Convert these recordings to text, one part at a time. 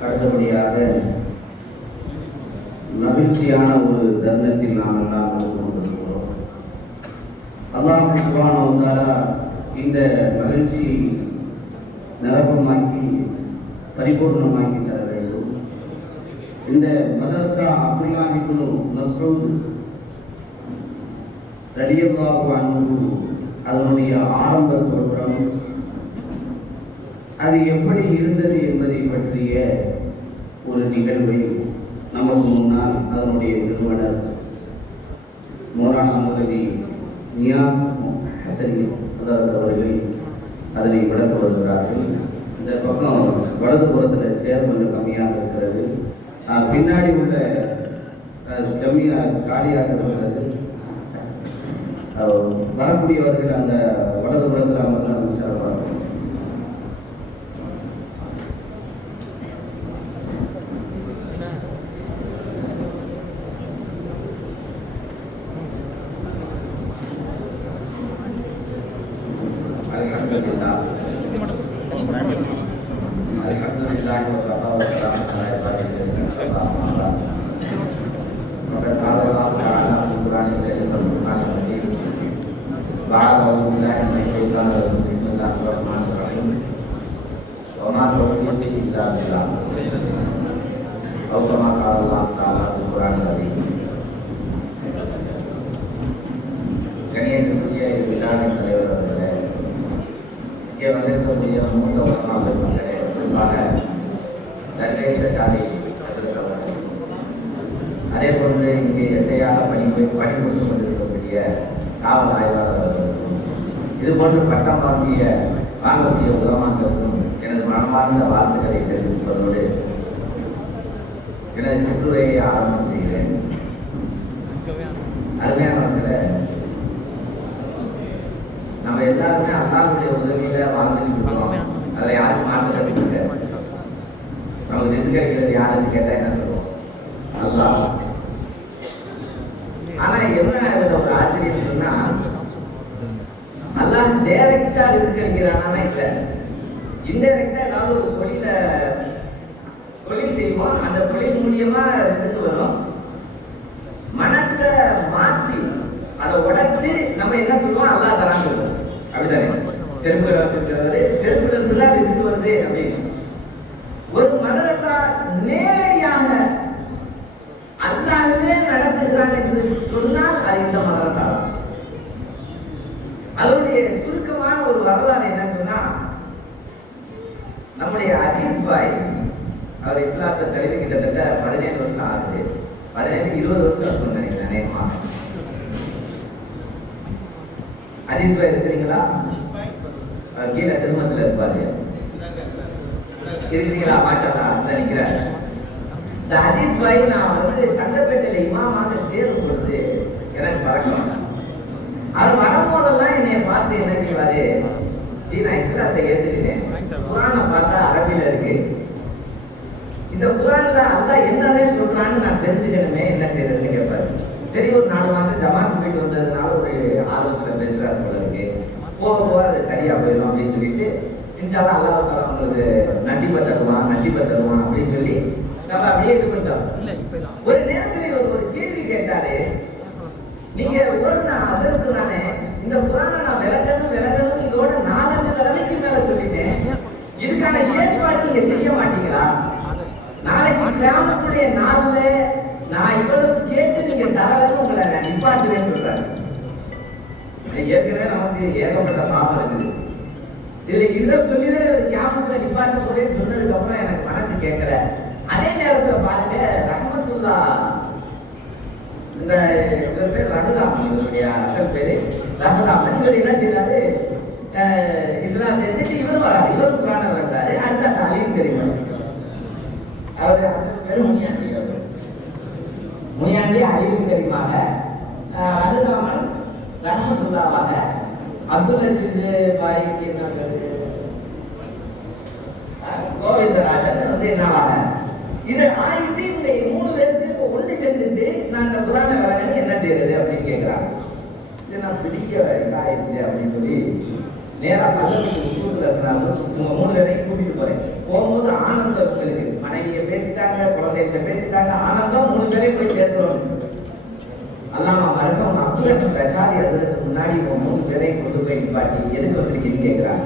அடுத்தபடியாக மகிழ்ச்சியான ஒரு தருணத்தில் நாம் எல்லாம் கொண்டிருக்கிறோம். அல்லாஹ் சுப்ஹானஹு வ தஆலா இந்த மகிழ்ச்சி நிரப்பமாக்கி பரிபூர்ணமாக்கி தர வேண்டும். இந்த மதரசா அப்துல்லாஹ் இப்னு மஸ்ஊத் ரலியல்லாஹு அன்ஹு அதனுடைய ஆரம்ப தோற்றம், அது எப்படி இருந்தது என்பதை பற்றிய ஒரு நிகழ்வை நமக்கு முன்னால் அதனுடைய நிறுவனர் மௌலானா மௌலவி நியாஸ் ஹசனி அவர்கள் அதனை விளக்க வருகிறார்கள். இந்த பக்கம் வலது புறத்தில் சேர் கொஞ்சம் கம்மியாக இருக்கிறது, பின்னாடி உள்ள கம்மியாக காலியாக இருக்கிறது. வரக்கூடியவர்கள் அந்த வலது புறத்தில் அமர்ந்து சிறப்பாக கணியத்திற்குரிய விழாவின் தலைவர் அவர்களே, இங்கே வந்திருக்கக்கூடிய மூத்த உலகங்களே, குறிப்பாக தர்வேசாலை அவர்கள், அதே போன்று இங்கே எஸ்ஐயாக பணிபுரிந்து கொண்டிருக்கக்கூடிய காவல் ஆய்வாளர் அவர்கள், இதுபோன்று பட்டம் வாங்கக்கூடிய உலமாக்களுக்கும் எனது மனமார்ந்த வாழ்த்துக்களை தெரிவிப்பதோடு எனது சிற்றுரையை ஆரம்பம் செய்கிறேன். அருமையானவர்களே, நம்ம எல்லாருமே அல்லாஹ்வுடைய உதவியில வாழ்ந்துட்டு இருக்கோம். அதில் யாரும் மாற்றம் இல்லை. நம்ம ரிஸ்கைகள் யாருன்னு கேட்டா என்ன சொல்லுவோம்? அல்லாஹ். ஆனா என்ன இதுல ஒரு ஆச்சரியம் சொன்னா, அல்லாஹ் டைரக்டா ரிஸ்க் அளிக்கிறானா? இல்ல, இன்டைரக்டா ஏதாவது ஒரு தொழில் செய்வோம், அந்த தொழில் மூலியமா ரிஸ்க் வரும். மனசை மாற்றி அதை உடைச்சு நம்ம என்ன சொல்லுவோம்? அல்லாஹ் தரான்னு சொல்லுவோம். அப்படித்தானே? செருப்புல வச்சிருக்கிறது, செருப்புல இருந்துதான் ரிஸ்க் வருது அப்படின்னு. ஒரு மதரசா நேரடியாக அல்லாஹ்வே நடத்துகிறான் என்று சொன்னால் அது இந்த மதரசா. அதனுடைய சுருக்கமான ஒரு வரலாறு என்னன்னு சொன்னா, நம்முடைய அஜீஸ் பாய் அவர் இஸ்லாத்தை தழுவி கிட்டத்தட்ட 17 வருஷம் ஆகுது. 17-20 வருஷம் இருக்கும்னு நினைக்கிறேன். அநேகமா அஜீஸ் பாய் இருக்கிறீங்களா? கீழே சிறுமத்தில் இருப்பாரு. இருக்கிறீங்களா? மாஷா நினைக்கிறார். இந்த அஜீஸ் பாய் நான் சங்கப்பேட்டையில இமாமாக சேரும் பொழுது எனக்கு பழக்கம். அவர் வரும்போதெல்லாம் என்னை பார்த்து என்ன செய்வாரு? நான் இஸ்லாத்தை ஏற்றுக்கிறேன், குரானை பார்த்தா அரபியில இருக்கு, இந்த குரான்ல அல்லாஹ் என்னதான் சொல்றான்னு நான் தெரிஞ்சுக்கணுமே, என்ன செய்யறதுன்னு கேட்பாரு. சரி, ஒரு 4 மாசம் ஜமாத்து போயிட்டு வந்ததுனால ஒரு ஆர்வத்துல பேசுறாரு போல இருக்கு, போக போக அது சரியா போயிடும் அப்படின்னு சொல்லிட்டு, இன்ஷால்லா அல்லாஹ் தஆலா உங்களுக்கு நசீப தருவான் அப்படின்னு சொல்லி நம்ம அப்படியே இது பண்ணிட்டோம். ஒரு நேரத்தில் ஒரு கேள்வி கேட்டாரு, நீங்க ஒரு அதற்கு நானே இந்த குரானை நான் விளக்கணும் இதோட 4-5 தடவைக்கு மேல சொல்லிட்டேன், இதுக்கான ஏற்பாடு நீங்க செய்ய மாட்டீங்களா? நாளைக்கு கியாமத்துடைய நாள்ல நான் இவ்வளவு கேட்டு நீங்க தரலன்னு உங்களை நான் நிப்பாட்டுவேன்னு சொல்றாரு. ஏற்கனவே நமக்கு ஏகப்பட்ட பாவம் இருக்குது. இதுல இதை சொல்லிட்டு கியாமத்துல நிப்பாட்ட சொல்லி சொன்னதுக்கு அப்புறம் எனக்கு மனசு கேட்கல. அதே நேரத்துல பாருங்க, ரஹ்மத்துல்லா இந்த இவர் பேர் ரகுராமன், இவருடைய அசல் பேரு ரகுராமன். இவர் என்ன செய்யறாரு? இஸ்லாம் தெரிஞ்சுட்டு இவர் வராது, இவர் குரானை வந்தாரு. அடுத்த அலியும் தெரியும். அவர் அசல் பேரு முனியாண்டி அலியும் தெரியுமாக, ரகுராமன் ரஹ்மத்துல்லாவாக, அப்துல் அஜீஸ் பாய்க்கு என்ன கோவிந்தராஜன் என்னவாக, இது ஆயிட்டு இந்த 3 பேருக்கு ஒன்று சேர்ந்துட்டு நாங்க குரானை வளர்ந்து என்ன செய்யறது அப்படின்னு கேட்கிறாங்க. இது நான் பிடிக்க ஆயிடுச்சு அப்படின்னு சொல்லி நேரா பள்ளத்துக்கு உங்க 3 பேரையும் கூட்டிட்டு போறேன். போகும்போது ஆனந்தம் உங்களுக்கு மனைவியை பேசிட்டாங்க, குழந்தைகிட்ட பேசிட்டாங்க, ஆனந்தம் 3 பேரையும் போய் சேர்த்துறோம். அல்லாம மருமகன் அப்துல் பிரசாதி எழுதுறதுக்கு முன்னாடி 3 பேரையும் கொண்டு போய் நிப்பாட்டி எதுக்கு வந்திருக்கீங்கன்னு கேட்கிறாங்க.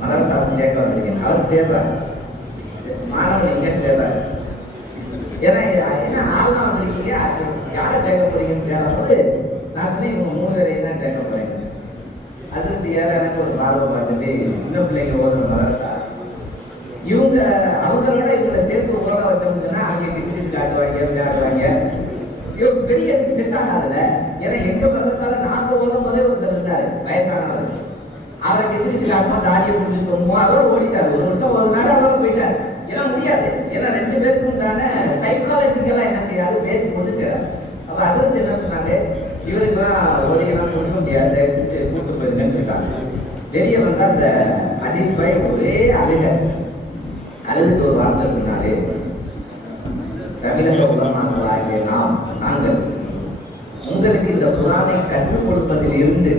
மதரசாவை சேர்க்க வந்திருக்கீங்க. அவர் தேடுறாரு, மாணவன் எங்கன்னு தேடுறாரு. ஏன்னா என்ன ஆள்லாம் வந்திருக்கீங்க, யாரை சேர்க்க போறீங்கன்னு கேட்கும்போது நான் சொன்னேன் இவங்க 3 பேரையும் தான் சேர்க்க போறேன். அதுக்கு எனக்கு ஒரு பார்வை பார்த்துட்டு சின்ன பிள்ளைங்க ஓதுற மதரசா இவங்க அவங்களோட இவங்களை சேர்த்து ஓட வச்சோம்னா அங்கே கிச்சு காட்டுவாங்க, விளையாடுவாங்க. இவங்க பெரிய செட் ஆகாதுல. ஏன்னா எங்க மதரசால நாங்க ஓதும் போதே ஒருத்தர் இருந்தாரு வயசானவர். அவரை கிச்சு காட்டுமா தாடியை முடிஞ்சுட்டோமோ அதோட ஓடிட்டாரு. 1 வருஷம் ஒரு நேரம் அவரும் போயிட்டாரு. ஏன்னா முடியாது. ஏன்னா 2 பேருக்கும் தானே சைக்காலஜிக்கலா என்ன செய்யாது பேசி கொண்டு செய்யறாரு. அப்ப அது என்ன சொன்னாங்க, இவருக்குலாம் ஒளியெல்லாம் கொடுக்க முடியாது, கூட்டு போய் நினைச்சுட்டாங்க. வெளியே வந்தா அந்த அஜீஸ் பாய் ஒரே அழுதுக்கு ஒரு வார்த்தை சொன்னாரு, தமிழக உலமாக்களாகிய நாங்கள் உங்களுக்கு இந்த குரானை கற்றுக் கொடுப்பதில் இருந்து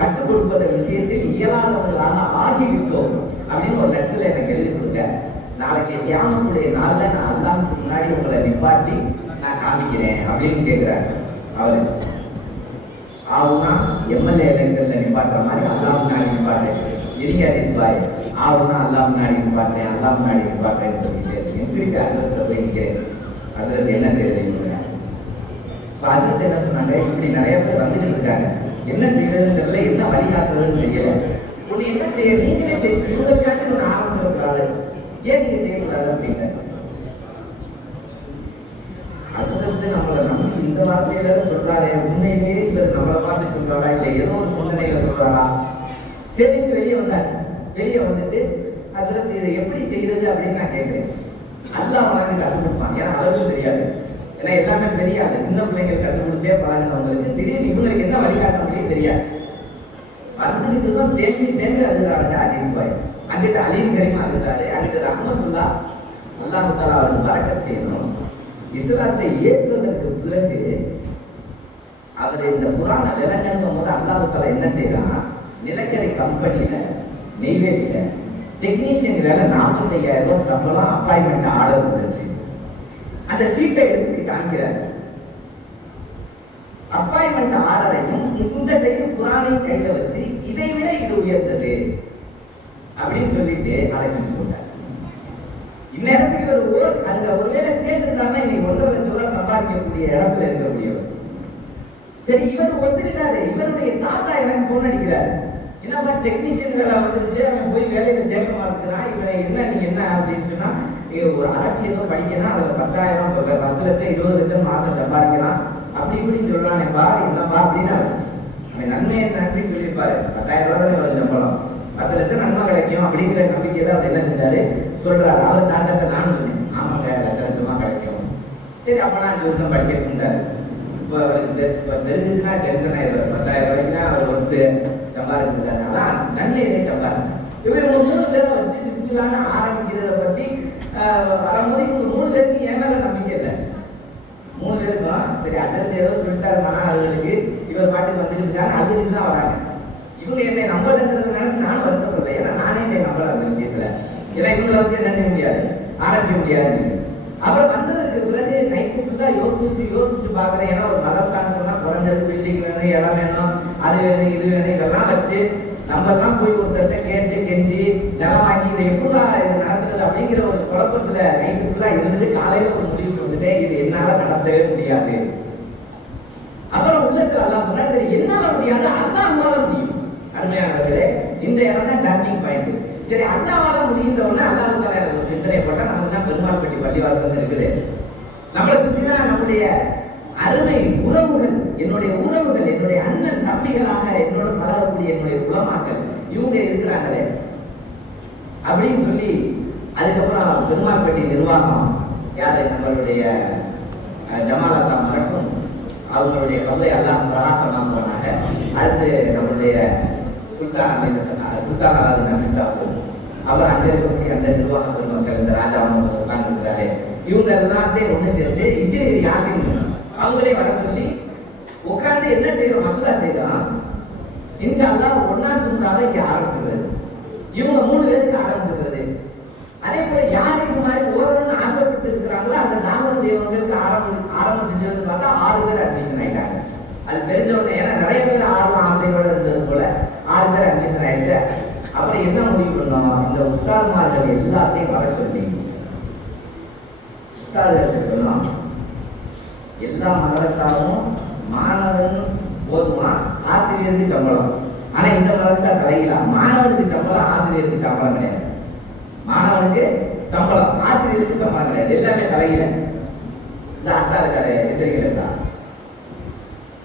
கற்றுக் கொடுப்பத விஷயத்தில் இயலாதவர்களாக ஆகிவிட்டோம் அப்படின்னு ஒரு லெட்டர்ல எனக்கு எழுதி கொடுங்க. நாளைக்கு கியாமத்துடைய நாள்ல நான் அல்லாஹ்வுக்கு முன்னாடி உங்களை நிப்பாட்டி நான் காமிக்கிறேன் அப்படின்னு கேட்கிறாரு. அவரு ஆவுனா எம்எல்ஏ எலெக்ஷன்ல நிப்பாட்டுற மாதிரி அல்லாஹ் முன்னாடி நிப்பாட்டேன். இரிங்க அஜீஸ் பாய், ஆவுனா அல்லாஹ் முன்னாடி நிப்பாட்டேன், அல்லாஹ் முன்னாடி நிப்பாட்டேன்னு சொல்லிட்டு திருப்பி அதிரத்துல போய் நிற்கிறேன். அதிரத்து என்ன செய்யறீங்க? இப்போ அதிரத்து என்ன சொன்னாங்க, இப்படி நிறைய பேர் வந்துட்டு இருக்காங்க, என்ன செய்யறதுன்னு தெரியல, என்ன வழிகாட்டுறதுன்னு தெரியல. உன்னை என்ன செய்ய, நீங்களே செய்ய, இவங்களுக்காக ஒன்று ஆரம்பிச்சிடக்கூடாது, ஏன் நீங்க செய்யக்கூடாது அப்படின்னு. அடுத்தடுத்து நம்மளை நம்பி இந்த வார்த்தையில சொல்றாரு, உண்மையிலேயே இவர் நம்மளை பார்த்து சொல்றாரா இல்லை ஏதோ ஒரு சிந்தனையில சொல்றாரா? சரின்னு வெளியே வந்தாச்சு. வெளியே வந்துட்டு அடுத்தடுத்து இதை எப்படி செய்யறது அப்படின்னு நான் கேட்கிறேன். அல்லாஹ் அவனுக்கு கற்றுக் கொடுப்பான். ஏன்னா அவருக்கும் தெரியாது. ஏன்னா எல்லாமே தெரியாது. சின்ன பிள்ளைங்களுக்கு கற்றுக் கொடுத்தே பழகினவங்களுக்கு திடீர்னு இவங்களுக்கு என்ன வழிகாட்ட முடியும் தெரியாது. வந்துட்டு தான் தேங்கி அழுகிறாங்க அஜீஸ் பாய். அங்கிட்ட அலீம் கரீம் அழுகிறாரு, அங்கிட்ட ரஹ்மத்துல்லா அல்லாஹ் தஆலா அவருக்கு பரக்கத் செய்யணும். இஸ்லாத்தை ஏற்றுவதற்கு பிறகு அவர் இந்த குரானை விளங்கணும் போது அல்லாஹ் தஆலா என்ன செய்யறான், நிலக்கரி கம்பெனியில நெய்வேலியில டெக்னீஷியன் வேலை 45,000 ரூபாய் சம்பளம் அப்பாயின்மெண்ட் ஆர்டர் வந்துருச்சு. அந்த சீட்டை எடுத்துட்டு காமிக்கிறார். அப்பாயின்மெண்ட் ஆர்டரையும் இந்த சைடு குரானையும் கையில வச்சு இதை விட இது உயர்ந்தது அப்படின்னு சொல்லிட்டு அழைச்சிட்டு போட்டார். இந்நேரத்துக்கு இவர் அங்க ஒருவேளை சேர்ந்துட்டாங்கன்னா இன்னைக்கு 1.5 லட்சம் ரூபாய் சம்பாதிக்கக்கூடிய இடத்துல இருக்கக்கூடியவர். சரி, இவர் ஒத்துக்கிட்டாரு. இவருடைய தாத்தா எனக்கு போன் அடிக்கிறார், என்னப்பா டெக்னீஷியன் வேலை வந்துருச்சு, அவன் போய் வேலையில சேர்க்கமா இருக்கிறான், இவனை என்ன நீ என்ன அப்படின்னு சொன்னா, ஒரு அரபி ஏதோ படிக்கலாம், அதுல 10,000 10 லட்சம் 20 லட்சம் மாசம் சம்பாதிக்கலாம் அப்படி இப்படின்னு சொல்றானேப்பா, என்னப்பா அப்படின்னு அவன் நன்மையை நன்றி சொல்லியிருப்பாரு. 10,000 ரூபாய் தான் சம்பளம், 10 லட்சம் நன்மை கிடைக்கும் அப்படிங்கிற நம்பிக்கையில அவர் என்ன செஞ்சாரு சொல்றாரு. அவர் தாத்தாட்ட நானும் சொன்னேன், ஆமாங்க 1,00,000 லட்சமா கிடைக்கும். சரி, அப்ப நான் 5 வருஷம் படிக்கிறாரு. இப்போ அவருக்கு தெரிஞ்சிச்சுன்னா டென்ஷன் ஆயிடுவார். 10,000 ரூபாய்க்குன்னா அவர் ஒருத்து சம்பாதிச்சிருக்காங்க, நன்மையிலே சம்பாதிச்சு. இவர் 3 பேரை வச்சு பிஸ்மில்லான்னு ஆரம்பிக்கிறத பத்தி வரும்போது இவங்க 3 பேருக்கு என் மேல நம்பிக்கை இல்லை. 3 பேருக்கும் சரி அஜர்த்து ஏதோ சொல்லிட்டாரு மனாளுக்கு, இவர் பாட்டுக்கு வந்துட்டு இருக்காரு, அதுக்கு தான் வராங்க. இவங்க என்னை நம்பலன்றது நினைச்சு நான் வருத்தப்படல. ஏன்னா நானே என்னை நம்பல அந்த விஷயத்துல. ஏன்னா இவங்களை வச்சு என்ன செய்ய முடியாது, ஆரம்பிக்க முடியாது. அப்புறம் வந்ததுக்கு பிறகு நைட்டு தான் யோசிச்சு பாக்குறேன். ஏன்னா ஒரு மதரசான்னு சொன்னா குறைஞ்சது பில்டிங் வேணும், இடம் வேணும், அது வேணும், இது வேணும், இதெல்லாம் வச்சு நம்ம எல்லாம் போய் ஒருத்தர்கிட்ட கேட்டு கெஞ்சி நிலம் வாங்கி இதை எப்படிதான் இது நடத்துறது அப்படிங்கிற ஒரு குழப்பத்துல நைட்டு தான் இருந்துட்டு காலையில ஒரு முடிவுக்கு வந்துட்டேன், இது என்னால நடத்தவே முடியாது. அப்புறம் உள்ளத்துல எல்லாம் சொன்னா சரி என்னால முடியாது, அல்லாஹ்வால முடியும். அருமையானவர்களே, இந்த இடம் தான் டர்னிங் பாயிண்ட். சரி, அல்லாஹ்வால முடியுன்றவன அல்லாஹ் தஆலா எனக்கு சிந்தனை போட்டா நமக்கு தான் பெருமாள்பட்டி பள்ளிவாசல் இருக்குது. நம்மளை சுற்றினா நம்முடைய அருமை உறவுகள், என்னுடைய உறவுகள், என்னுடைய அண்ணன் தம்பிகளாக என்னோட பழகக்கூடிய என்னுடைய உலமாக்கள் இவங்க இருக்கிறாங்களே அப்படின்னு சொல்லி அதுக்கப்புறம் பெருமாள்பட்டி நிர்வாகம் யாரு நம்மளுடைய ஜமாலத்தா மறக்கும் அவங்களுடைய கவலை எல்லாம் பிரகாசமாக போனாங்க. அடுத்து நம்மளுடைய சுல்தான் அலாது நபிசாவும் அவர் அங்க இருக்கக்கூடிய அந்த நிர்வாக பெருமக்கள், இந்த ராஜாவும் உட்கார்ந்து இருக்கிறாரு. இவங்க எல்லாத்தையும் ஒண்ணு சேர்ந்து இன்ஜினியர் யாசின் அவங்களே வர சொல்லி உட்கார்ந்து என்ன செய்யறோம், மசூலா செய்யறோம். இன்ஷா அல்லாஹ் ஒன்னாவது சும்ராவை இங்க ஆரம்பிச்சிருந்தது. இவங்க 3 பேருக்கு ஆரம்பிச்சிருந்தது. அதே போல யார் இது மாதிரி ஓரணும்னு ஆசைப்பட்டு இருக்கிறாங்களோ அந்த நாகனுடைய இவங்களுக்கு ஆரம்பம் செஞ்சது பார்த்தா 6 பேர் அட்மிஷன் ஆயிட்டாங்க. அது தெரிஞ்சவங்க, ஏன்னா நிறைய பேர் ஆர்வம் ஆசையோட இருந்தது போல 6 பேர் அட்மிஷன் ஆயிடுச்சு. அப்புறம் என்ன முடிவு பண்ணோம், இந்த உஸ்தாத்மார்கள் எல்லாத்தையும் வர சொல்லி உஸ்தாதுகளுக்கு சொன்னோம், எல்லா மதரசாவும் மாணவன் போதுமா, ஆசிரியருக்கு சம்பளம். ஆனா இந்த மதரசா தலையிலாம் மாணவனுக்கு சம்பளம், ஆசிரியருக்கு சம்பளம் கிடையாது. மாணவனுக்கு சம்பளம், ஆசிரியருக்கு சம்பளம் கிடையாது. எல்லாமே தலையில. இந்த அத்தா இருக்காரு, எதிரிகள் தான்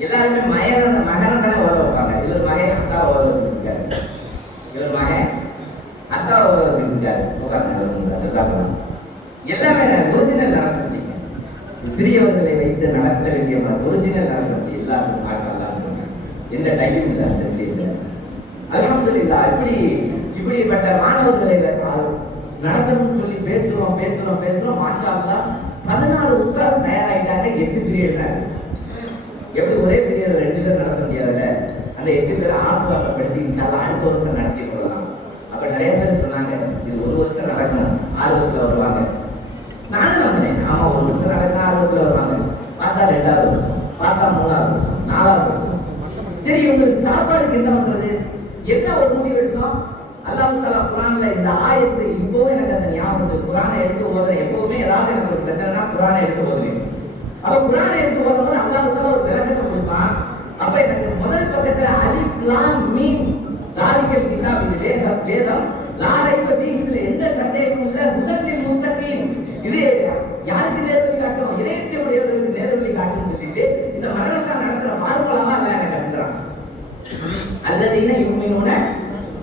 எல்லாருமே மகனை தானே உர வைப்பாங்க. இவர் மகன் அத்தா உர வச்சிருக்காரு, இவர் மகன் அத்தா உர வச்சிருக்காரு. எல்லாமே ஒரிஜினல் நடத்திட்டீங்க. சிறியவர்களை வைத்து நடத்த வேண்டிய ஒரிஜினல் நடத்தி எல்லாருக்கும் மாஷாஅல்லாஹ் சொன்னாங்க. எந்த டைமும் இல்லை அந்த விஷயத்துல. அல்ஹம்துலில்லாஹ் இப்படிப்பட்ட மாணவர்களை நடத்தணும்னு சொல்லி பேசுறோம். மாஷாஅல்லாஹ் 14 உஸ்தாத் தயாராயிட்டாங்க. 8 பீரியட் தான். எப்படி ஒரே பீரியட் 2 பேர் நடத்த முடியாதுல்ல, அந்த 8 பேரை ஆசுவாசப்படுத்தி இன்ஷாஅல்லாஹ் அடுத்த வருஷம் நடத்தி கொள்ளலாம். அப்ப நிறைய பேர் சொன்னாங்க இது 1 வருஷம் நடக்கணும், ஆர்வத்துல வருவாங்க. நானும் நம்பினேன், ஆமா 1 வருஷம் நடக்க ஆர்வத்துல வருவாங்க. பார்த்தா 2வது வருஷம், பார்த்தா 3வது வருஷம், 4வது வருஷம். சரி, உங்களுக்கு சாப்பாடுக்கு என்ன பண்றது, என்ன ஒரு முடிவு எடுத்தோம். அல்லாஹ் தஆலா குர்ஆன்ல இந்த ஆயத்து இப்போ எனக்கு அந்த ஞாபகம். குர்ஆனை எடுத்து ஓதுறேன், எப்பவுமே ஏதாவது எனக்கு ஒரு பிரச்சனைனா குர்ஆனை எடுத்து ஓதுவேன். அப்ப குர்ஆனை எடுத்து ஓதும்போது அல்லாஹ் தஆலா ஒரு விளக்கத்தை கொடுப்பான். அப்ப எனக்கு முதல் பக்கத்துல அலிஃப் லாம் மீம் தாலிகல் கிதாபில் வேதம் லா ரைப ஃபீஹி, இதுல எந்த சந்தேகமும் இல்ல, ஹுதல் முத்தகீன், இது யாருக்கு நேர்வழி காட்டும், இறைச்சியுடையவர்களுக்கு நேர்வழி காட்டும் சொல்லிட்டு இந்த மதரசா நடத்துற ஃபார்முலாவா அல்லாஹ் எனக்கு கட்டுறான். அல்லதீன யுமினூன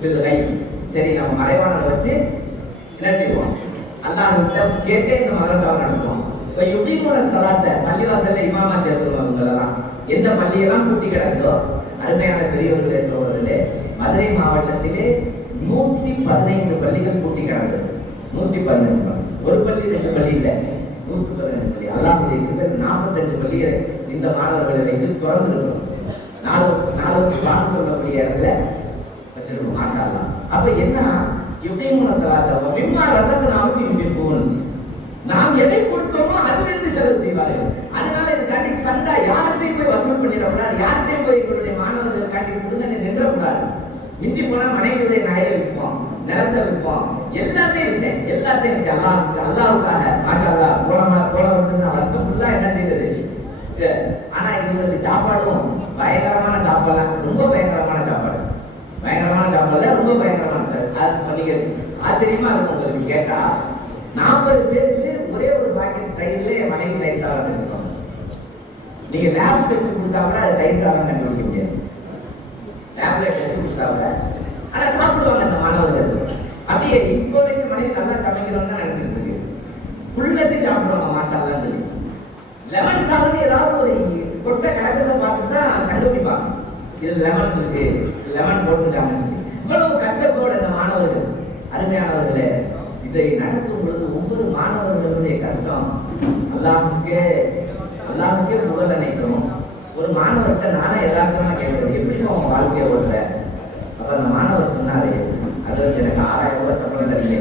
பில் கைப். சரி, நம்ம மறைவானதை வச்சு என்ன செய்வோம், அல்லாஹ் கிட்ட கேட்டே இந்த மதரசாவை நடத்துவோம். இப்ப யுகீமுன ஸலாத்த, பள்ளிவாசல்ல இமாமா சேர்த்துருவாங்கலாம். எந்த பள்ளியெல்லாம் கூட்டி கிடக்குதோ, அருமையான பெரியவர்களே சோழர்களே, மதுரை மாவட்டத்திலே 115 பள்ளிகள் கூட்டி கிடந்தது. 115, ஒரு பள்ளி 2 பள்ளி இல்லை, 115 பள்ளி. அல்லாஹ்வுடைய கிருபை 42 பள்ளியை இந்த மாணவர்களை வைத்து திறந்துருக்கிறோம். 4 பாடம் சொல்லக்கூடிய இடத்துல வச்சிருக்கோம். மாஷாஅல்லாஹ். அப்ப என்ன, யுகீமுன ஸலாத்த மிம்மா ரஸக்னாஹும் யுன்ஃபிகூன், நாம் எதை கொடுத்தோமோ அதிலிருந்து செலவு செய்வார்கள். அதனால இதுக்காண்டி சண்டா யார்கிட்டையும் போய் வசூல் பண்ணிடக்கூடாது, யார்கிட்டையும் போய் இவருடைய மாணவர்கள் காட்டி கொடுங்க நின்றக்கூடாது. மிஞ்சி போனா மனைவியுடைய நகையை விற்போம், நிலத்தை விற்போம், எல்லாத்தையும் விட்டேன், எல்லாத்தையும் அல்லாஹ்வுக்காக. மாஷாஅல்லாஹ். போன வருஷம் தான் வருஷம் ஃபுல்லா என்ன செய்யறது. ஆனா இவங்களுக்கு சாப்பாடும் பயங்கரமான சாப்பாடு, ரொம்ப பயங்கரமான சாப்பாடு, ரொம்ப பயங்கரமான அது பள்ளிகள். ஆச்சரியமா இருக்கும் உங்களுக்கு கேட்டா. 40 பேருக்கு ஒரே ஒரு பாக்கெட் தயிர்ல மனைவி தயிர் சாதம் செஞ்சுக்கோங்க. நீங்க லேப் டெஸ்ட் கொடுத்தா கூட அது தயிர் சாதம் கண்டுபிடிக்க முடியாது. லேப்ல டெஸ்ட் கொடுத்தா கூட, ஆனா சாப்பிடுவாங்க அந்த மாணவர்கள். அப்படியே இப்போதைக்கு மனைவி நல்லா சமைக்கிறோம்னு தான் நினைச்சிட்டு இருக்கு. புள்ளத்தையும் சாப்பிடுவாங்க மாஷாஅல்லாஹ் சொல்லி. லெமன் சாதம் ஏதாவது ஒரு கொட்டை கிடக்கிறத பார்த்துட்டு தான் கண்டுபிடிப்பாங்க, இது லெமன் இருக்கு, லெமன் போட்டுருக்காங்கன்னு சொல்லி. இவ்வளவு கஷ்டத்தோட இந்த மாணவர்கள், அருமையானவர்களே, இதை நடத்தும் பொழுது ஒவ்வொரு மாணவர்களுடைய கஷ்டம் அல்லாஹ்வுக்கே புகழ் அனைத்தும். ஒரு மாணவர்கிட்ட நானே எல்லாருக்கும் கேட்கறது, எப்படி அவங்க வாழ்க்கையை ஓடுற. அப்ப அந்த மாணவர் சொன்னாரு, அதாவது எனக்கு 6000 ரூபாய் சம்பளம் தரீங்க,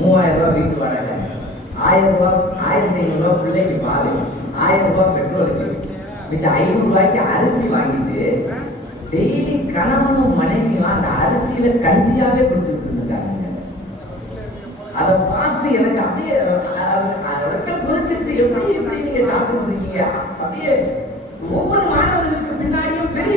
3000 ரூபாய் வீட்டு வாடகை, 1000 ரூபாய் 1500 ரூபாய் பிள்ளைக்கு பால், 1000 ரூபாய் பெட்ரோலுக்கு, மிச்சம் 500 ரூபாய்க்கு அரிசி வாங்கிட்டு டெய்லி கணவனும் மனைவியும் அந்த அரிசியில கஞ்சியாவே குடிச்சுட்டு இருக்காங்க. அதை பார்த்து எனக்கு அப்படியே ரத்தம் கொதிச்சிருச்சு. எப்படி நீங்க சாப்பிட்டு இருக்கீங்க? அப்படியே ஒவ்வொரு மாணவர்களுக்கு பின்னாடியும் பெரிய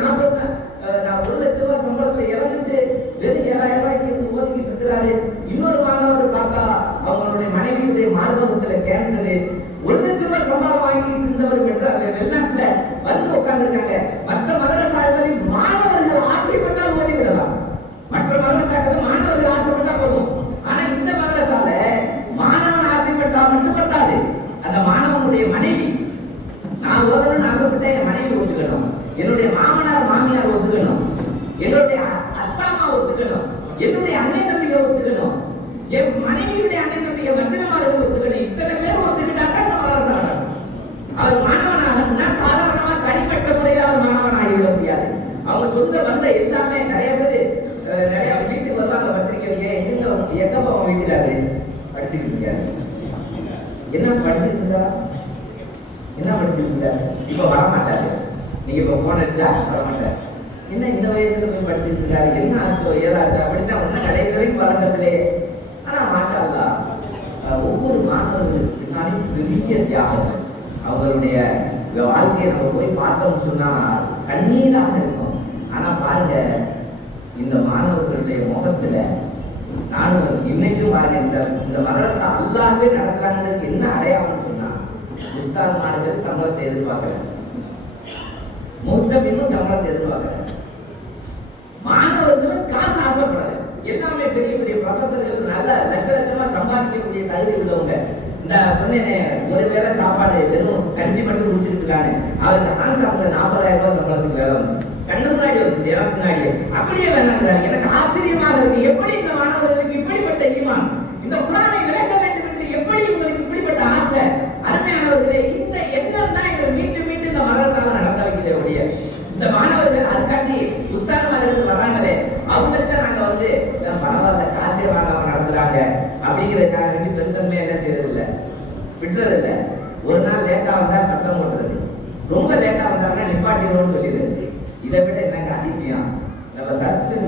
நான் 1 லட்சம் ரூபாய் சம்பளத்தை இறந்துட்டு வெறும் 7000 ரூபாய்க்கு இருந்து ஓதிக்கிட்டு இருக்கிறாரு. இன்னொரு மாணவர் பார்த்தா அவங்களுடைய மனைவியுடைய மார்பகத்துல கேன்சரு. 1 லட்சம் ரூபாய் சம்பளம் வாங்கிட்டு இருந்தவர் வெளிநாட்டுல வந்து உட்கார்ந்துருக்காங்க. மற்ற மதரசாக்களில் மாணவர்கள் ஆசைப்பட்டால் ஓதிவிடலாம். மற்ற மதரசாக்கள் மாணவர்கள் ஆசைப்பட்டா போதும். ஆனா இந்த மதரசால மாணவன் ஆசைப்பட்டா மட்டும் பத்தாது, அந்த மாணவனுடைய மனைவி, நான் ஓதணும்னு ஆசைப்பட்ட என் மனைவி ஒத்துக்கணும், என்னுடைய மாமனார் மாமியார் ஒத்துக்கணும், என்னுடைய அத்தா அம்மா ஒத்துக்கணும், என்னுடைய அண்ணன் தம்பியை ஒத்துக்கணும், என் மனைவியுடைய அண்ணன் தம்பியை மச்சனமாக ஒத்துக்கணும். இத்தனை பேர் ஒத்துக்கிட்டாங்க இந்த மதரசா. அவர் மாணவனாகணும்னா சாதாரணமா தனிப்பட்ட முறையில் அவர் மாணவன் ஆகிவிட முடியாது. அவங்க சொந்த வந்த எங்கப்பா வைக்கிறாரு படிச்சுட்டு இருக்காரு. என்ன படிச்சுட்டு இருந்தா என்ன படிச்சுட்டு இருந்தாரு? இப்ப வரமாட்டாரு. நீங்க இப்ப போன் அடிச்சா வரமாட்டாரு. என்ன இந்த வயசுல போய் படிச்சுட்டு இருக்காரு, என்ன ஆச்சோ ஏதாச்சு அப்படின்னா ஒன்னும் கடைசி வரைக்கும் பழக்கத்திலே. ஆனா மாஷா அல்லாஹ் ஒவ்வொரு மாணவர்களுக்கு பின்னாடி பெரிய தியாகம். அவங்களுடைய வாழ்க்கையை நம்ம போய் பார்த்தோம்னு சொன்னா கண்ணீராக இருக்கும். ஆனா பாருங்க, இந்த மாணவர்களுடைய முகத்துல நானும் இன்னைக்கும் பாருங்க, இந்த மதரசா அல்லாஹ்வே நடத்துறாங்கிறதுக்கு என்ன அடையாளம்னு சொன்னா, உஸ்தாத் மாணவர்கள் சம்பளத்தை எதிர்பார்க்கல, முத்தமிழும் சம்பளத்தை எதிர்பார்க்கல, மாணவர்களும் காசு ஆசைப்படல. எல்லாமே பெரிய பெரிய ப்ரொஃபஸர்கள் நல்ல லட்ச லட்சமா சம்பாதிக்கக்கூடிய தகுதி உள்ளவங்க. இந்த சொன்னேனே ஒரு வேளை சாப்பாடு வெறும் கஞ்சி மட்டும் குடிச்சிட்டு இருக்காங்க, அவருக்கு ஹாங்காங்ல 40,000 ரூபாய் சம்பளத்துக்கு வேலை வந்துச்சு. கண்ணு முன்னாடி வந்துச்சு, எனக்கு முன்னாடியே. அப்படியே வேணாங்கிறாங்க. எனக்கு ஆச்சரியமாக இருக்கு, எப்படி இந்த மாணவர்களுக்கு இப்படிப்பட்ட ஈமான், இந்த குர்ஆனை விளக்க வேண்டும் என்று எப்படி உங்களுக்கு இப்படிப்பட்ட ஆசை? அருமையானவர்களே, இந்த எண்ணம் தான் இதை மீண்டும் மீண்டும் இந்த மதரசால நடத்த வைக்கிற ஒழிய இந்த மாணவர்கள் அதுக்காண்டி உற்சாகமாக வர்றாங்களே, அவங்கள்ட்ட நாங்க வந்து பரவாயில்ல காசே வாங்காம நடத்துறாங்க அப்படிங்கிறதுக்காக வேண்டி பெருந்தன்மையா என்ன செய்யறது இல்லை, விட்டுறது இல்லை. ஒரு நாள் லேட்டா வந்தா சத்தம் போட்டுறது, ரொம்ப லேட்டா வந்தாங்கன்னா நிப்பாட்டிடுவோம்னு சொல்லிடுறது. இதை விட என்னங்க அதிசயம், நம்ம சர்க்கிள்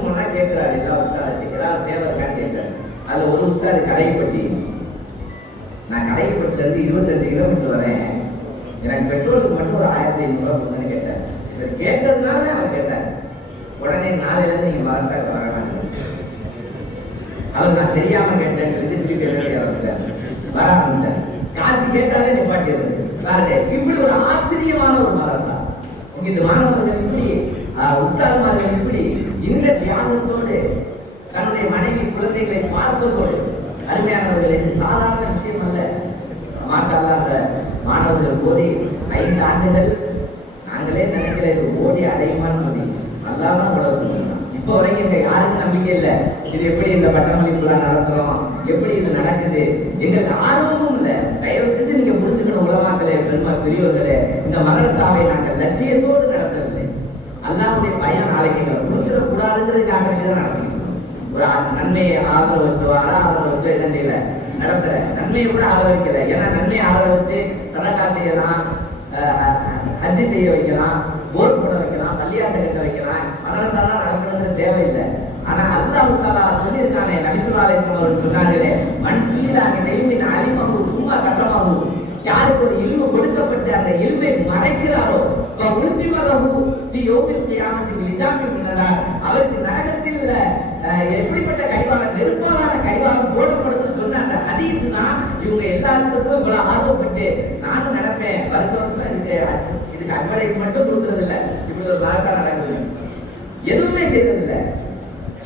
மூலமா கேட்கிறாரு எல்லா உஸ்தாதுக்கு ஏதாவது தேவை இருக்கான்னு கேட்கிறாரு. அதுல ஒரு உஸ்தாது கரையப்பட்டி, நான் கரையப்பட்டில இருந்து 25 கிலோமீட்டர் வரேன், எனக்கு பெட்ரோலுக்கு மட்டும் ஒரு 1500 ரூபாய் கொடுங்கன்னு கேட்டார். இதை கேட்டதுனால அவர் கேட்டார். உடனே நாளையில இருந்து நீங்க மதரசாக்கு வரணும், அவர் நான் தெரியாம கேட்டேன் திருப்பி வர ஆரம்பிச்சார். காசு கேட்டாலே நிப்பாட்டிடுறது. இப்படி ஒரு ஆச்சரியமான ஒரு மதரசா. இந்த மாணவர்கள் இப்படி உஸ்தாதுமார்கள் இப்படி இந்த தியாகத்தோடு தன்னுடைய மனைவி குழந்தைகளை பார்ப்பதோடு அருமையானவர்கள், இது சாதாரண விஷயம் அல்ல. மாஷா அல்லாஹ், அந்த மாணவர்கள் ஓடி 5 ஆண்டுகள் நாங்களே நினைக்கல இது ஓடி அடையுமான்னு சொல்லி அல்லாம கூட வச்சுருக்கோம். இப்போ வரைக்கும் எங்க யாருக்கும் நம்பிக்கை இல்லை, இது எப்படி இந்த பட்டமளிப்புலாம் நடத்துறோம், எப்படி இது நடக்குது, எங்களுக்கு ஆர்வமும் இல்லை. தயவு செஞ்சு நீங்க புரிஞ்சுக்கணும் உலமாக்களே, பெரியவர்களே, இந்த மதரசாவை நாங்கள் லட்சியத்தோடு நடத்தவில்லை. அல்லாஹ்வுடைய பயம் நாளைக்கு எங்களை முடிச்சிடக்கூடாதுங்கிறதுக்காக வேண்டிதான் நடத்திக்கணும். ஒரு நன்மையை ஆதரவு வச்சோ ஆதரவு வச்சோ என்ன செய்யல நடத்துற, நன்மையை கூட ஆதரவிக்கல. ஏன்னா நன்மையை ஆதரவிச்சு சதகா செய்யலாம், ஹஜ்ஜி செய்ய வைக்கலாம், போர் போட வைக்கலாம், பள்ளியாசை கட்ட வைக்கலாம், மதரசாலாம் நடத்துறது தேவையில்லை. ஆனா அல்லாஹ் தஆலா சொல்லியிருக்கானே, நபி ஸல்லல்லாஹு அலைஹி வஸல்லம் அவர்கள் சொன்னார்களே, மன் சுயிலா அன் இல்மின் அலிமஹு சும்மா கதமஹு, யாருக்கு ஒரு இல்மு கொடுக்கப்பட்டு அந்த இல்மை மறைக்கிறாரோ உல்திமஹு ஃபி யௌமில் கியாமத்தி பிலிஜாமி மினனார், அவருக்கு நரகத்தில் எப்படிப்பட்ட கைவாளம், நெருப்பாலான கைவாளம் போடப்படுதுன்னு சொன்ன அந்த ஹதீஸ் தான் இவங்க எல்லாத்துக்கும் இவ்வளவு ஆர்வப்பட்டு நானும் நடப்பேன். வருஷம் இதுக்கு அட்வர்டைஸ் மட்டும் கொடுக்கறது இல்லை, இப்படி ஒரு மதரசா நடக்குது, எதுவுமே செய்யறது இல்லை.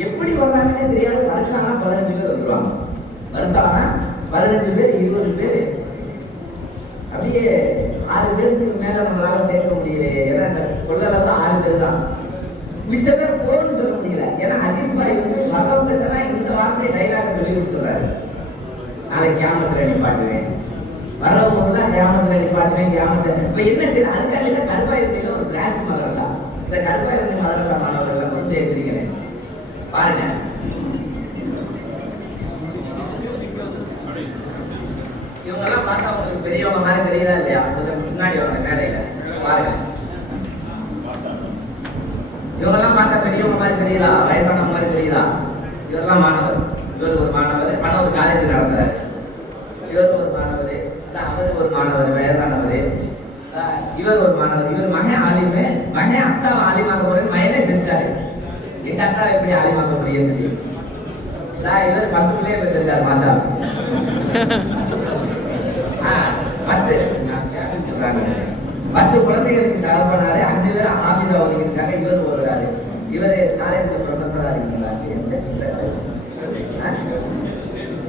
எப்படி வந்தாங்கன்னே தெரியாது. வருஷானா 15 பேர் வந்துருவாங்க, வருஷானா 15 பேர் 20 பேர், அப்படியே 6 பேருக்கு மேல நம்மளால சேர்க்க முடியல. ஏன்னா இந்த கொள்ளளவு 6 பேர் தான், மிச்ச பேர் போகணும்னு சொல்ல முடியல. ஏன்னா ஹதீஸ் பாய் வந்து வரவங்கிட்ட இந்த வார்த்தை டைலாக் சொல்லி கொடுத்துறாரு, நாளைக்கு கியாமத்துல நிப்பாட்டுவேன், வரவங்க கியாமத்துல நிப்பாட்டுவேன், கியாமத்துல. இப்ப என்ன செய்யணும், அதுக்காக கருப்பாயிருமையில ஒரு பிரான்ச் மதரசா, இந்த கருப்பாயிருமை மதரசா மாணவர்கள் கொஞ்சம் எடுத்துக்கிறேன் பாருங்க. இவங்கெல்லாம் பார்த்தா உங்களுக்கு பெரியவங்க மாதிரி தெரியுதா இல்லையா? முன்னாடி வர மேடையில பாருங்க, இவங்கெல்லாம் பார்த்தா பெரியவங்க மாதிரி தெரியலா, வயசான மாதிரி தெரியுதா? இவரெல்லாம் மாணவர், இவர் ஒரு மாணவர், மாணவர் காலேஜ் நடத்துறாரு, இவர் ஒரு மாணவர், அவர் ஒரு மாணவர் வயதானவர், இவர் ஒரு மாணவர், இவர் மகன் ஆலிமே, மகன் அக்கா ஆலிமாக்க போறேன் மகனே செஞ்சாரு. எங்க அக்கா எப்படி ஆலிமாக்க முடியும் தெரியும். இவர் 10 பிள்ளைய பெற்றிருக்காரு மாஷா. 10 குழந்தைகளுக்கு தகப்பனாரு, 5 பேர் ஆபீஸா ஒதுக்கிருக்காங்க. இவர் வருகிறாரு, இவர் காலேஜ்ல ப்ரொஃபஸரா இருக்கீங்களா?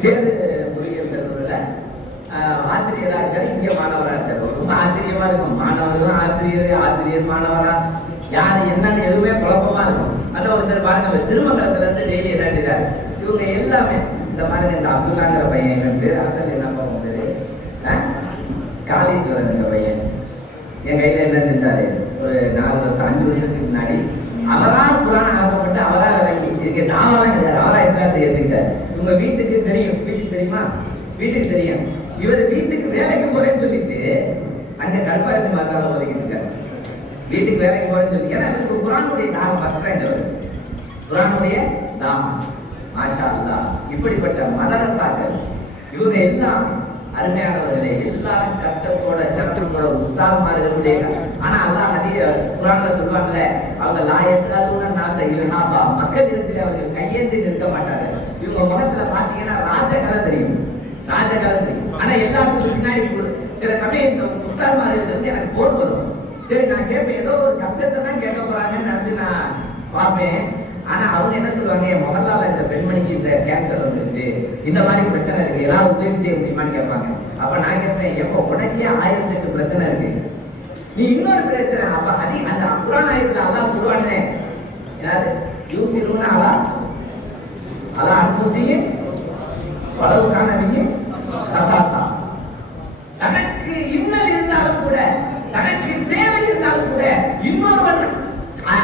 சேது பொறியியல் கல்லூரியில ஆசிரியரா இருக்காரு, இங்க மாணவரா இருக்காரு. ரொம்ப ஆச்சரியமா இருக்கும், மாணவர்களும் ஆசிரியர், ஆசிரியர் மாணவரா யாரு என்னன்னு எதுவுமே குழப்பமா இருக்கும். அந்த ஒருத்தர் பாருங்க, திருமங்கலத்துல இருந்து டெய்லி என்ன செய்யறாரு, இவங்க எல்லாமே இந்த மாதிரி இந்த அப்துல்லாங்கிற பையன் வந்து அசல் என்ன பண்ணுறது, காளீஸ்வரன் பையன் என் கையில என்ன செஞ்சாரு, ஒரு 4 வருஷம் 5 வருஷத்துக்கு முன்னாடி அவரா குரான் ஆசைப்பட்டு அவரா விளங்கி இதுக்கு நாமெல்லாம் கிடையாது. அவரா இஸ்லாத்தை ஏற்றுக்கிட்டார். உங்க வீட்டுக்கு தெரியும், வீட்டுக்கு தெரியுமா? வீட்டுக்கு தெரியும். இவர் வீட்டுக்கு வேலைக்கு போறேன்னு சொல்லிட்டு அங்க கல்பாரி மசாலா ஒதுக்கிட்டு இருக்காரு. வீட்டுக்கு வேலைக்கு போறேன்னு சொல்லி, ஏன்னா இவருக்கு குரானுடைய தாகம் ஃபர்ஸ்ட். குரானுடைய தாகம், மாஷா அல்லாஹ். இப்படிப்பட்ட மதரசாக்கள் இவங்க எல்லாம் அருமையானவர்களே, எல்லாரும் கஷ்டத்தோட சிரமத்தோட உஸ்தாத்மார்களுடைய. ஆனா அல்லாஹ் குரான்ல சொல்லுவாங்கல்ல, அவங்க லாயஸ்லாதுன நாச இல்ஹாபா, மக்கள் இடத்துல அவர்கள் கையேந்தி நிற்க மாட்டாங்க. இவங்க முகத்துல பாத்தீங்கன்னா ராஜகலை தெரியும், ராஜகலை தெரியும். ஆனா எல்லாத்துக்கும் பின்னாடி சில சமயம் இந்த உஸ்தாத்மார்கள் வந்து எனக்கு போன் வரும். சரி, நான் கேட்பேன், ஏதோ ஒரு கஷ்டத்தை தான் கேட்க போறாங்கன்னு நினைச்சு நான் பார்ப்பேன். ஆனா அவங்க என்ன சொல்லுவாங்க, முதல்ல இந்த பெண்மணிக்கு இந்த கேன்சர் வந்துருச்சு, இந்த மாதிரி பிரச்சனை இருக்கு, எல்லாரும் உதவி செய்ய முடியுமான்னு கேட்பாங்க. அப்ப நான் கேட்பேன், எப்போ உனக்கே 1008 பிரச்சனை இருக்கு, நீ இன்னொரு பிரச்சனை. அப்ப அந்த குர்ஆன் ஆயத்துல அல்லாஹ் சொல்லுவானே, யாரு யூசிருன அலா அன்ஃபுஸிஹிம் வலவ் கான பிஹிம் ஸஸாஸா. தனக்கு இன்னல் இருந்தாலும் கூட, தனக்கு தேவை இருந்தாலும் கூட, இன்னொருவன்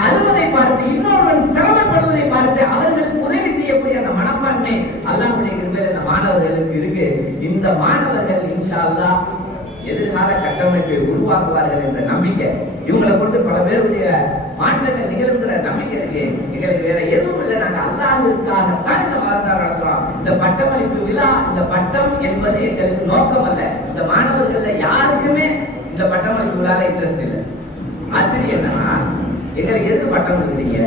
அழுவதை பார்த்து, இன்னொருவன் சிரமப்படுவதை பார்த்து அவர்களுக்கு உதவி செய்யக்கூடிய அந்த மனப்பான்மை அல்லாஹ்வுடைய கிருபையில இந்த மாணவர்களுக்கு இருக்கு. இந்த மாணவர்கள் இன்ஷா அல்லாஹ் எதிர்கால கட்டமைப்பை உருவாக்குவார்கள் என்ற நம்பிக்கை, இவங்களை கொண்டு பல பேருடைய மாற்றங்கள் நிகழ்கிற நம்பிக்கை இருக்கு. எங்களுக்கு வேற எதுவும் இல்லை, நாங்க அல்லாஹ்வுக்காகத்தான் இந்த மதரசா நடத்துறோம். இந்த பட்டமளிப்பு விழா, இந்த பட்டம் என்பது எங்களுக்கு நோக்கம் அல்ல. இந்த மாணவர்கள்ல யாருக்குமே இந்த பட்டமளிப்பு விழால இன்ட்ரெஸ்ட் இல்லை. ஆச்சரியம் என்னன்னா, எங்களுக்கு எதுக்கு பட்டம் கொடுக்குறீங்க,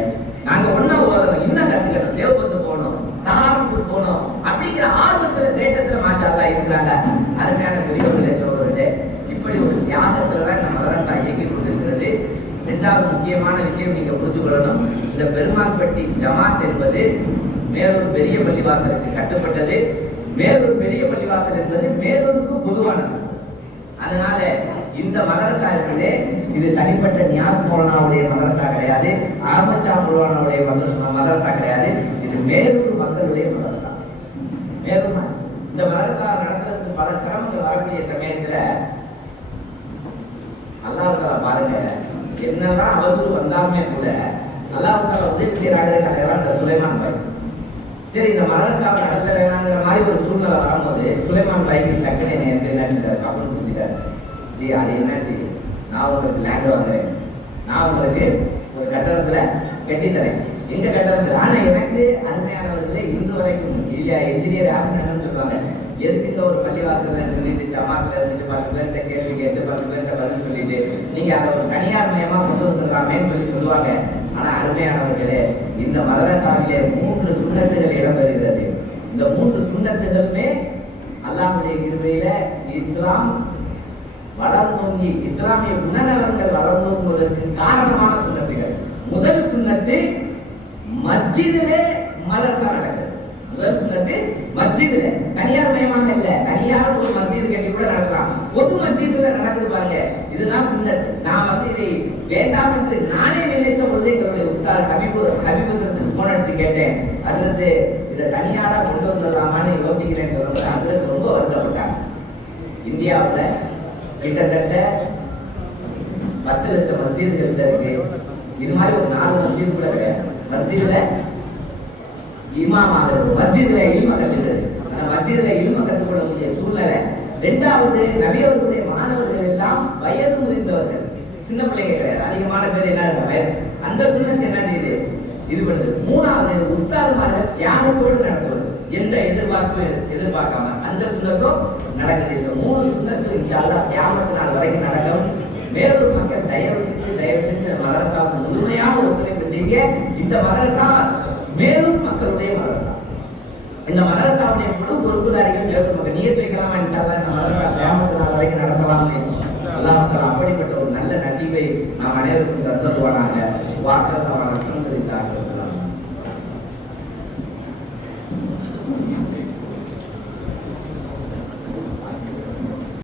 நாங்க ஒன்னா ஓதணும், இன்னும் கத்துக்கணும், தேவபந்து போகணும், சஹாபுக்கு போகணும் அப்படிங்கிற ஆர்வத்துல தேட்டத்துல மாஷா அல்லாஹ் இருக்கிறாங்க. அருமையான பெரியவர்களே, சகோதரர்களே, இப்படி ஒரு தியாகத்துல தான் இந்த மதரசா இயங்கி கொண்டிருக்கிறது. இரண்டாவது முக்கியமான விஷயம் நீங்க புரிந்து கொள்ளணும், இந்த பெருமாள்பட்டி ஜமாத் என்பது மேலூர் பெரிய பள்ளிவாசலுக்கு கட்டுப்பட்டது. மேலூர் பெரிய பள்ளிவாசல் என்பது மேலூருக்கு பொதுவானது. அதனால இந்த மதரசா இருக்கிறதே, இது தனிப்பட்ட நியாஸ் மௌலானாவுடைய மதரசா கிடையாது, அஹ்மத் ஷா மௌலானாவுடைய மதரசா கிடையாது. இது மேலூர் மக்களுடைய மதரசா. மேலூர் இந்த மதரசா நடத்துறதுக்கு பல சிரமங்கள் வரக்கூடிய சமயத்துல அல்லாஹ் தஆலா பாருங்க, என்னதான் அவதூறு வந்தாலுமே கூட அல்லாஹ் தஆலா உதவி செய்யறாங்க. சுலைமான் பாய், சரி இந்த மதரசா நடத்த வேணாங்கிற மாதிரி ஒரு சூழ்நிலை வரும்போது சுலைமான் பாய்க்கு டக்குனு எனக்கு என்ன செஞ்சார், கப்பல் கொடுத்துட்டார். ஜி அது என்னாச்சு, நான் உங்களுக்கு லேண்ட் வாங்குறேன், நான் உங்களுக்கு ஒரு கட்டடத்துல கட்டித்தரேன். எங்க கட்டடத்துல, ஆனா எனக்கு அருமையானவர்களே இன்று வரைக்கும் இல்லையா, என்ஜினியர் ஆசிரியர் சொல்லுவாங்க, எதுக்கு ஒரு பள்ளிவாசல் நின்றுட்டு ஜமாத்துல இருந்துட்டு 10 பேர்கிட்ட கேள்வி கேட்டு 10 பேர்கிட்ட பதில் சொல்லிட்டு நீங்க அதை ஒரு தனியார் மயமா கொண்டு வந்துடலாமேன்னு சொல்லுவாங்க. ஆனா அருமையானவர்களே, இந்த மதரசாவிலே 3 சுன்னத்துகள் இடம்பெறுகிறது. இந்த 3 சுன்னத்துகளுமே அல்லாஹ்வுடைய கிருபையில இஸ்லாம் வளர்ந்தோங்கி, இஸ்லாமிய குணநலன்கள் வளர்ந்தோங்குவதற்கு காரணமான சுன்னத்துகள். முதல் சுன்னத்து மஸ்ஜிதிலே மதரசா நடக்குது. முதல் சுன்னத்து மஸ்ஜிதிலே, தனியார் மயமாக இல்ல, தனியார் ஒரு மஸ்ஜித் கட்டி கூட நடக்கலாம், பொது மஸ்ஜிதுல நடக்குது பாருங்க, இதுதான் சுன்னத். நான் வந்து இதை வேண்டாம் என்று நானே நினைத்த பொழுது எங்களுடைய உஸ்தாத் ஹபீபுக்கு போன் அடிச்சு கேட்டேன், அதுல இதை தனியாரா கொண்டு வந்துடலாமான்னு யோசிக்கிறேன் சொல்லும்போது அதுல ரொம்ப வருத்தப்பட்டாங்க. இந்தியாவுல கிட்டத்தட்ட 10 லட்சம் மஸ்ஜிதுகள் இருக்கு. இது மாதிரி ஒரு 4 மஸ்ஜிது கூட கிடையாது. மஸ்ஜிதுல இமாமாக இருக்கும், மஸ்ஜிதுல இல்ம கற்றுக்கிறது, அந்த மஸ்ஜிதுல இல்ம கற்றுக்கொள்ளக்கூடிய சூழ்நிலை. 2வது, நபி அவர்களுடைய மாணவர்கள் எல்லாம் வயது முதிர்ந்தவர்கள், சின்ன பிள்ளைங்க கிடையாது. அதிகமான பேர் என்ன வயது, அந்த சுன்னத்தை என்ன செய்யுது, இது பண்ணுது. 3வது, உஸ்தாதுமார்கள் தியாகத்தோடு நடத்துவது, எந்த எதிர்பார்க்காம அந்த சுன்னத்தும் நடக்குது. இந்த 3 சுன்னத்து இன்ஷா அல்லாஹ் கியாமத் நாள் வரைக்கும் நடக்கும். மேலூர் மக்கள் தயவு செஞ்சு மதரசாவுக்கு முழுமையாக ஒத்துழைப்பு செய்ய. இந்த மதரசா மேலூர் மக்களுடைய மதரசா. இந்த மதரசாவுடைய முழு பொறுப்பு